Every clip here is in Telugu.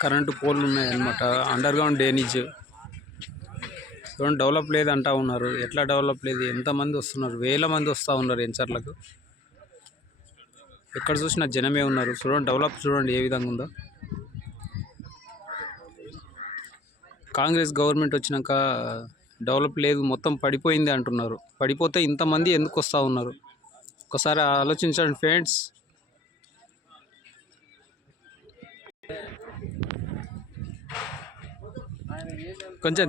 కరెంటు పోల్లు ఉన్నాయన్నమాట అండర్ గ్రౌండ్ డ్రైనేజ్ చూడండి డెవలప్ లేదంటా ఉన్నారు. ఎట్లా డెవలప్ లేదు? ఎంతమంది వస్తున్నారు? వేల మంది వస్తూ ఉన్నారు ఎంచర్లకు. ఎక్కడ చూసినా జనమే ఉన్నారు. చూడండి డెవలప్ చూడండి ఏ విధంగా ఉందో. కాంగ్రెస్ గవర్నమెంట్ వచ్చినాక డెవలప్ లేదు మొత్తం పడిపోయింది అంటున్నారు. పడిపోతే ఇంతమంది ఎందుకు వస్తూ ఉన్నారు? ఒకసారి ఆలోచించండి ఫ్రెండ్స్. కొంచెం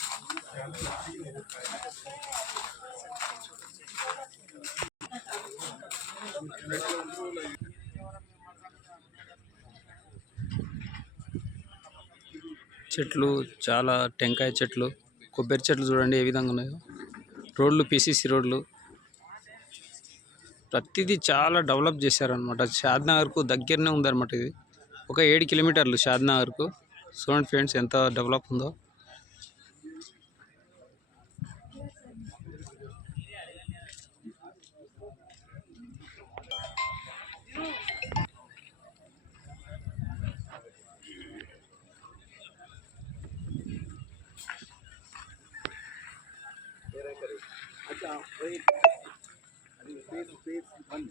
చెట్లు చాలా టెంకాయ చెట్లు కొబ్బరి చెట్లు చూడండి ఏ విధంగా ఉన్నాయో. రోడ్లు పిసిసి రోడ్లు. ప్రతిదీ చాలా డెవలప్ చేశారనమాట షాద్నగర్కు దగ్గరనే ఉందన్నమాట ఇది. ఒక ఏడు కిలోమీటర్లు షాద్నగర్కు. చూడండి ఫ్రెండ్స్ ఎంత డెవలప్ ఉందో. wait. I think faith, faith, one.